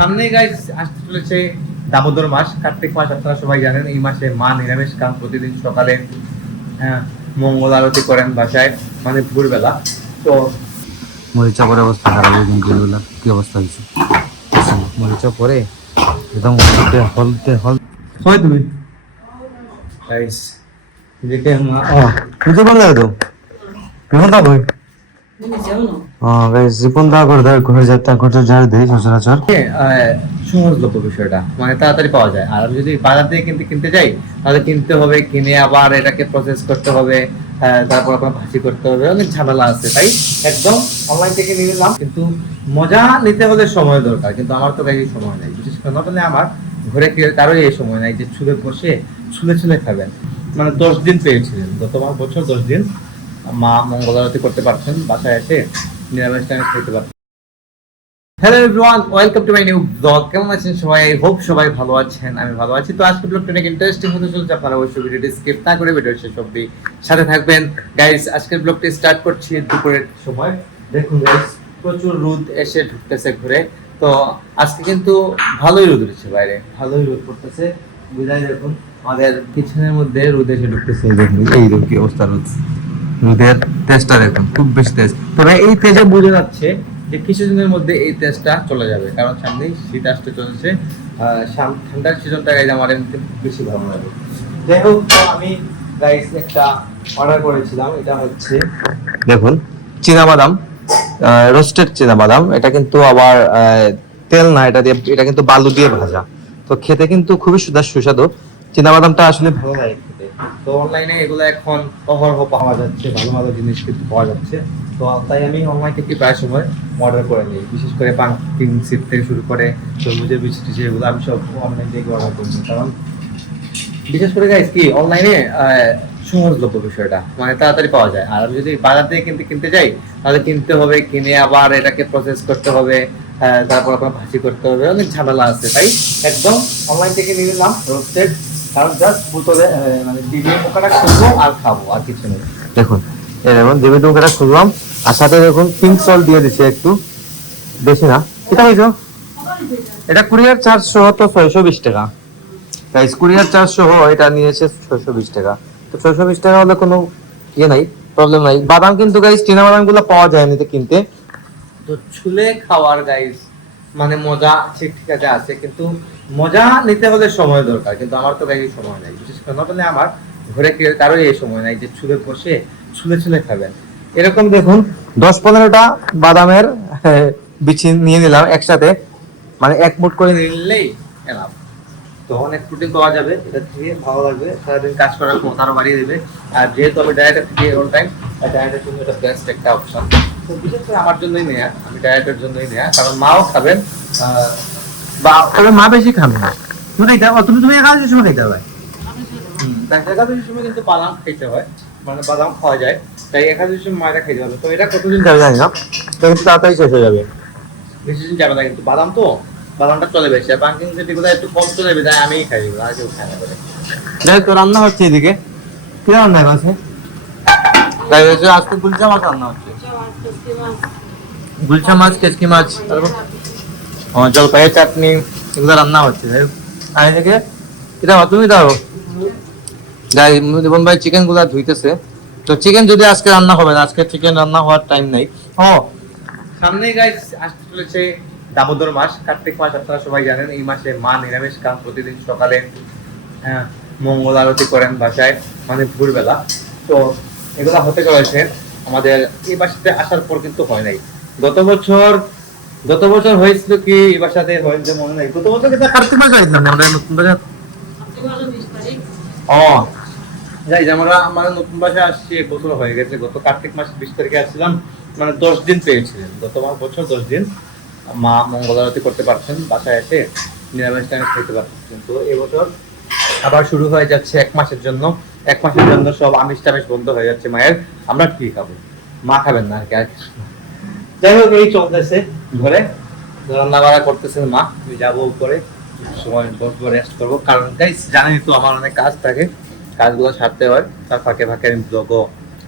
সামনে গাইস আসতে চলেছে দামোদর মাস, কার্তিক মাস। আপনারা সবাই জানেন এই মাসে মা নিরামিষ খান। প্রতিদিন সকালে মঙ্গল আরতি করেন বাসায়, মানে ভোরবেলা। তো মরিচা পরে অবস্থা খারাপ হয়ে গেল। কি অবস্থা হয়েছে? মরিচা পরে একদম হলদে হলদে হলদে হয়। তুমি গাইস যেটা মা বুঝতে পারলে তো কেমন তা বই জীবন দা করে দেয় ঘরে যাত্রা করতে যায় দেয় সচরাচর সহজলভ্য বিষয়টা, মানে তাড়াতাড়ি পাওয়া যায়। আর আমি যদি বাজার থেকে কিনতে যাই, তাহলে কিনতে হবে, কিনে আবার এটাকে প্রসেস করতে হবে, তারপর আপনার ভাজি করতে হবে, অনেক ঝামেলা আছে। তাই একদম অনলাইন থেকে নিয়ে নিলাম। কিন্তু মজা নিতে হলে সময় দরকার, কিন্তু আমার তো কাছে সময় নাই। বিশেষ করে না বলে আমার ঘরে কারোই এই সময় নাই যে চুলে বসে ছুলে ছুলে খাবেন। মানে 10 দিন পেয়েছিলেন, গত বছর 10 দিন মা মঙ্গল আরতি করতে পারছেন, বাসায় এসে নিরামিষ টামিষ খেতে পারছেন। Hello everyone, welcome to my new blog. কেমন আছেন সবাই? আই হোপ সবাই ভালো আছেন, আমি ভালো আছি। তো আজকে ব্লগটা অনেক ইন্টারেস্টিং হতে চলেছে। আপনারা অবশ্যই ভিডিওটি স্কিপ না করে ভিডিও শেষ অবধি সাথে থাকবেন। গাইস আজকের ব্লগটি স্টার্ট করছি দুপুরের সময়। দেখুন গাইস, প্রচুর রোদ এসে ঢুকতেছে ঘুরে। তো আজকে কিন্তু ভালোই রোদ উঠেছে, বাইরে ভালোই রোদ পড়তেছে। বুঝাই দেখুন আমাদের পিছনের মধ্যে রোদ এসে ঢুকতেছে। দেখুন এই রোদ, কি অবস্থা রোদ, রোদের তেজটা দেখুন, খুব বেশি তেজ। তবে এই তেজে বোঝা যাচ্ছে যে কিছুদিনের মধ্যে এই তেজটা চলে যাবে, কারণ সামনেই শীত আসতে চলেছে। ঠান্ডার সিজনটা গাইজ আমার এমনিতে বেশি ভালো লাগে। যাই হোক, তো আমি গাইজ একটা অর্ডার করেছিলাম। এটা হচ্ছে দেখুন চীনাবাদাম, রোস্টেড চীনাবাদাম। এটা কিন্তু আবার তেল না, এটা কিন্তু বালু দিয়ে ভাজা। তো খেতে কিন্তু খুবই সুস্বাদু। চীনাবাদামটা আসলে ভালো লাগে খেতে। তো অনলাইনে এগুলো এখন অহরহ পাওয়া যাচ্ছে, ভালো ভালো জিনিস কিন্তু পাওয়া যাচ্ছে। তো তাই আমি অনলাইন থেকে প্রায় সময় অর্ডার করে নিই। বিশেষ করে পাম্পকিন সিড থেকে শুরু করে তরমুজের বীজ টিজ, এগুলো আমি সব অনলাইন থেকে অর্ডার করি। কারণ বিশেষ করে গাইস কি অনলাইনে সহজলভ্য বিষয়টা, মানে তাড়াতাড়ি পাওয়া যায়। আর আমি যদি বাজার থেকে কিনতে যাই, তাহলে কিনতে হবে, কিনে আবার এটাকে প্রসেস করতে হবে, তারপর আপনার ভাজি করতে হবে, অনেক ঝামেলা আছে। তাই একদম অনলাইন থেকে নিয়ে নিলাম রোস্টেড। কারণ জাস্ট বোতলে মানে ডিমে পোকাটা খুলবো আর খাবো, আর কিছু নেই। দেখুন দেখুন ডিমে পোকাটা খুললাম, আর সাথে দেখুন পিঙ্ক সল্ট দিয়ে দিচ্ছে একটু, বেশি না। এটা হয়েছে, এটা কুরিয়ার চার্জ সহ তো 620 টাকা। গাইস কুরিয়ার চার্জ সহ এটা নিয়েছে 620 টাকা। তো 620 টাকা হলে কোনো ইয়ে নাই, প্রবলেম নাই। বাদাম কিন্তু গাইস চীনা বাদাম গুলো পাওয়া যায় এমনিতে কিনতে। তো ছুলে খাওয়ার গাইস মানে মজা ঠিক ঠিক আছে, কিন্তু মজা নিতে হলে সময় দরকার, কিন্তু আমার তো গাইস সময় নাই। বিশেষ করে না বলে আমার ঘরে কারোই এই সময় নাই যে চুলে বসে ছুলে ছুলে খাবেন। এরকম দেখুন 10-15টা বাদামের বিচি নিয়ে নিলাম একসাথে, মানে এক মুঠ করে নিয়ে নিলেই এনাফ। তো অনেক প্রোটিন পাওয়া যাবে, এটা থেকে ভালো লাগবে, সারাদিন কাজ করার ক্ষমতা আরো বাড়িয়ে দেবে। আর যেহেতু আমি ডায়েটে থাকি অল টাইম, ডায়েটের জন্য এটা বেস্ট একটা অপশন। তো বিশেষ করে আমার জন্যই নেয়া, আমি ডায়েটের জন্যই নেয়া, কারণ মাও খাবেন। বা তবে মা বেশি খাবে না। তুমি একাদশের সময় খেতে হবে। একাদশীর সময় কিন্তু বাদাম খেতে হয়, মানে বাদাম খাওয়া যায়। তাই একাদশীর সময় ময়দা খেতে হবে। তো এটা কতদিন যাবে জানি না, তো কিন্তু তাড়াতাড়ি শেষ হয়ে যাবে। বেশি দিন যাবে না, কিন্তু বাদাম তো বাদামটা চলে বেশি। আর পাঙ্কিং যেগুলো একটু কম চলে যাবে, তাই আমিই খাই এগুলো, আর কেউ খায় না করে। যাই তো রান্না হচ্ছে এদিকে। কি রান্না আছে? আজকে গুলশা মাছ রান্না হচ্ছে। গুলশা মাছ, কেচকি মাছ, তারপর জলপাইয়ের চাটনি, এগুলো রান্না হচ্ছে। আর এদিকে এটা তুমি দাও। যাই জীবন ভাই চিকেন গুলা ধুইতেছে। তো চিকেন যদি আজকে রান্না হবে না, আজকে চিকেন রান্না হওয়ার টাইম নেই। সামনেই গাইস আসতে চলেছে দামোদর মাস, কার্তিক মাস। আপনারা সবাই জানেন এই মাসে মা নিরামিষ খান। প্রতিদিন সকালে মঙ্গল আরতি করেন বাসায়, মানে ভোরবেলা। তো এগুলো হতে চলেছে আমাদের এই বাসাতে আসার পর, কিন্তু হয় নাই। গত বছর হয়েছিল কি এই বাসাতে হয়েছে মনে নাই। গত বছর কিন্তু কার্তিক মাস হয়েছিল আমরা নতুন বাসা। যাই আমরা আমাদের নতুন বাসায় আসছি, 1 বছর হয়ে গেছে। গত কার্তিক মাস 20 তারিখে আসছিলাম, মানে 10 দিন পেয়েছিলেন। গত বছর 10 দিন মা মঙ্গল আরতি করতে পারছেন, বাসায় এসে নিরামিষ টামিষ খেতে পারছেন। কিন্তু এবছর আবার শুরু হয়ে যাচ্ছে 1 মাসের জন্য। 1 মাসের জন্য সব আমিষ টামিষ বন্ধ হয়ে যাচ্ছে মায়ের। আমরা কি খাবো? মা খাবেন না আর কি, আর কিছু না। যাই হোক, এই চলতেছে ঘরে, রান্না বাড়া করতেছেন মা। আমি যাবো উপরে, সময় বসবো, রেস্ট করবো। কারণ গাইস জানেনই তো আমার অনেক কাজ থাকে, কাজগুলো সারতে হয়। তার ফাঁকে ফাঁকে আমি ব্লগও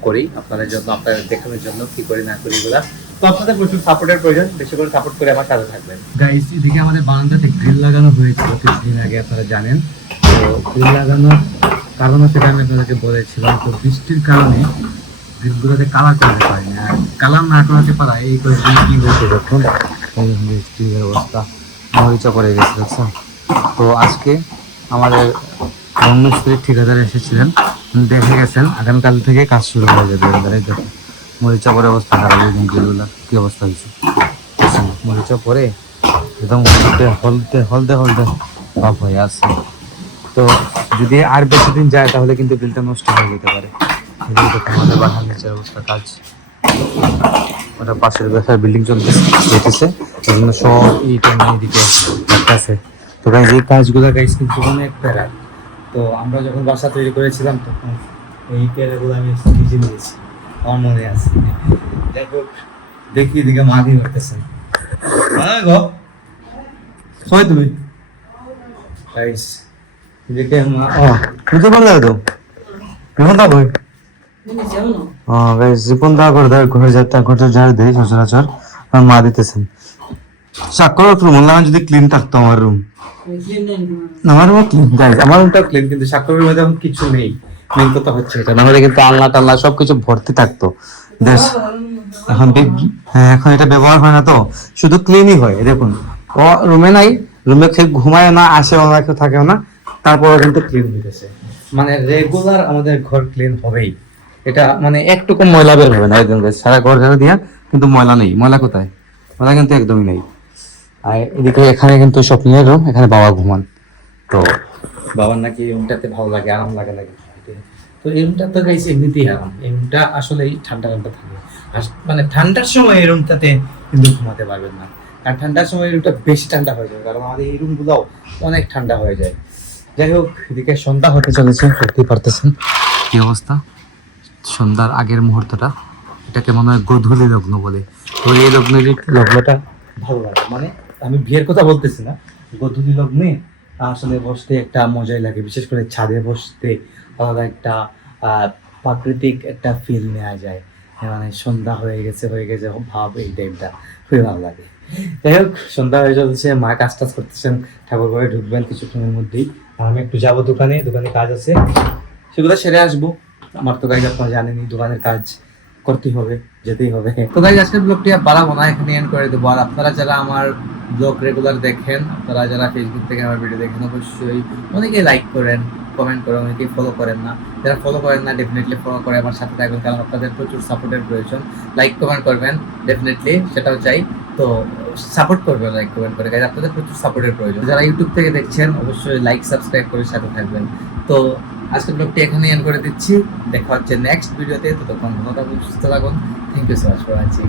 করি আপনাদের জন্য, আপনাদের দেখানোর জন্য কি করি না করি এগুলা। তো আপনাদের প্রচুর সাপোর্টের প্রয়োজন, বেশি করে সাপোর্ট করে আমার সাথে থাকবেন। গাইস, এদিকে আমাদের বারান্দাতে গ্রিল লাগানো হয়েছিল কিছুদিন আগে, আপনারা জানেন। তো গ্রিল লাগানোর কারণ হচ্ছে আমি আপনাদেরকে বলেছিলাম, তো বৃষ্টির কারণে গ্রিলগুলোতে কালার করাতে পারিনি, আর কালার না করাতে পারা এই কয়েকদিন কি হয়েছে দেখুন, বৃষ্টির অবস্থা মরিচা পড়ে গেছে দেখছেন। তো আজকে আমাদের রংমিস্ত্রির ঠিকাদার এসেছিলেন, দেখে গেছেন আগামীকাল থেকে কাজ শুরু হয়ে যাবে। এবারে দেখুন মরিচা পরে অবস্থা খারাপ, একদম গ্রিলগুলো কি অবস্থা হয়েছে মরিচা পরে একদম হলদে হলদে হলদে ভাব হয়ে আছে। তো যদি আর বেশি দিন যায় তাহলে কিন্তু গ্রিলটা নষ্ট হয়ে যেতে পারে। আমাদের বাসার নিচের অবস্থা কাজ, ওটা পাশের বাসার বিল্ডিং চলতেছে, এই জন্য সব ইট এদিকে আছে। তো গাইজ এই কাজগুলো গাইজ কিন্তু অনেক প্যারা। তো আমরা যখন বাসা তৈরি করেছিলাম তখন এই প্যারাগুলো আমি নিজে নিয়েছি, আমার মনে আছে। যাই হোক, দেখি এদিকে মাঘি করতেছেন গো কই তুমি গাইজ, এদিকে বুঝতে পারলে তো কেমন তা বই জীবন দা করে দেয় ঘরে যাতে ঘরে ঝাড় দেয় সচরাচর, আমার মা দিতেছেন। স্বাক্ষর রুম যদি ক্লিন থাকতো আমার রুম, আমার রুম ক্লিন গাইজ, আমার রুমটা ক্লিন, কিন্তু স্বাক্ষরের মধ্যে এখন কিছু নেই। মেন কথা হচ্ছে এটা, নাহলে কিন্তু আল্লাহ টাল্লাহ সবকিছু ভর্তি থাকতো দেশ। এখন হ্যাঁ, এখন এটা ব্যবহার হয় না, তো শুধু ক্লিনই হয়। দেখুন ও রুমে নাই, রুমে খেয়ে ঘুমায় না, আসেও না, কেউ থাকেও না, তারপরে কিন্তু ক্লিন হইতেছে। মানে রেগুলার আমাদের ঘর ক্লিন হবেই, এটা মানে একটুকু ময়লা বের হবে না একদম। সারা ঘর ঝাড়ু দিয়া কিন্তু ময়লা নেই। ময়লা কোথায়? ময়লা কিন্তু একদমই নেই। আর এদিকে এখানে কিন্তু স্বপ্নের রুম, এখানে বাবা ঘুমান। তো বাবার নাকি এই রুমটাতে ভালো লাগে, আরাম লাগে নাকি। তো এই রুমটা তো গাইছে এমনিতেই আরাম, এই রুমটা আসলে ঠান্ডা ঠান্ডা থাকে। আর মানে ঠান্ডার সময় এই রুমটাতে কিন্তু ঘুমাতে পারবেন না, আর ঠান্ডার সময় এই রুমটা বেশি ঠান্ডা হয়ে যাবে, কারণ আমাদের এই রুমগুলো অনেক ঠান্ডা হয়ে যায়। যাই হোক, এদিকে সন্ধ্যা হতে চলেছে, দেখতেই পারতেছেন কি অবস্থা। সন্ধ্যার আগের মুহূর্তটা, এটাকে মনে হয় গোধূলি লগ্ন বলে। তো এই লগ্নটা ভালো লাগে, মানে আমি বিয়ের কথা বলতেছি না, গোধূলি লগ্নে আসলে বসতে একটা মজাই লাগে, বিশেষ করে ছাদে বসতে আলাদা একটা প্রাকৃতিক একটা ফিল নেওয়া যায়। মানে সন্ধ্যা হয়ে গেছে ভাব, এই টাইমটা খুবই ভালো লাগে। যাই হোক, সন্ধ্যা হয়ে চলছে, মা কাজ টাজ করতেছেন, ঠাকুর ঘরে ঢুকবেন কিছুক্ষণের মধ্যেই। আর আমি একটু যাবো দোকানে কাজ আছে, সেগুলো সেরে আসবো। আমার তো গাইজ আপনারা জানেনই, দোকানের কাজ করতেই হবে, যেতেই হবে। তো গাইজ আজকের ব্লগটি আর বাড়াবো না, এখানে এন্ড করে দেবো। আর আপনারা যারা আমার ব্লগ রেগুলার দেখেন, আপনারা যারা ফেসবুক থেকে আমার ভিডিও দেখেন, অবশ্যই অনেকেই লাইক করেন, কমেন্ট করেন, অনেকেই ফলো করেন না। যারা ফলো করেন না, ডেফিনেটলি ফলো করে আমার সাথে থাকবেন, কারণ আপনাদের প্রচুর সাপোর্টের প্রয়োজন। লাইক কমেন্ট করবেন ডেফিনেটলি, সেটাও চাই। তো সাপোর্ট করবেন লাইক কমেন্ট করে, গাইজ আপনাদের প্রচুর সাপোর্টের প্রয়োজন। যারা ইউটিউব থেকে দেখছেন, অবশ্যই লাইক সাবস্ক্রাইব করে সাথে থাকবেন। তো আজকের ব্লগটি এখানে এন্ড করে দিচ্ছি, দেখা হচ্ছে নেক্সট ভিডিওতে। ততক্ষণ ভালো থাকুন, সুস্থ থাকুন। Thank you so much for watching.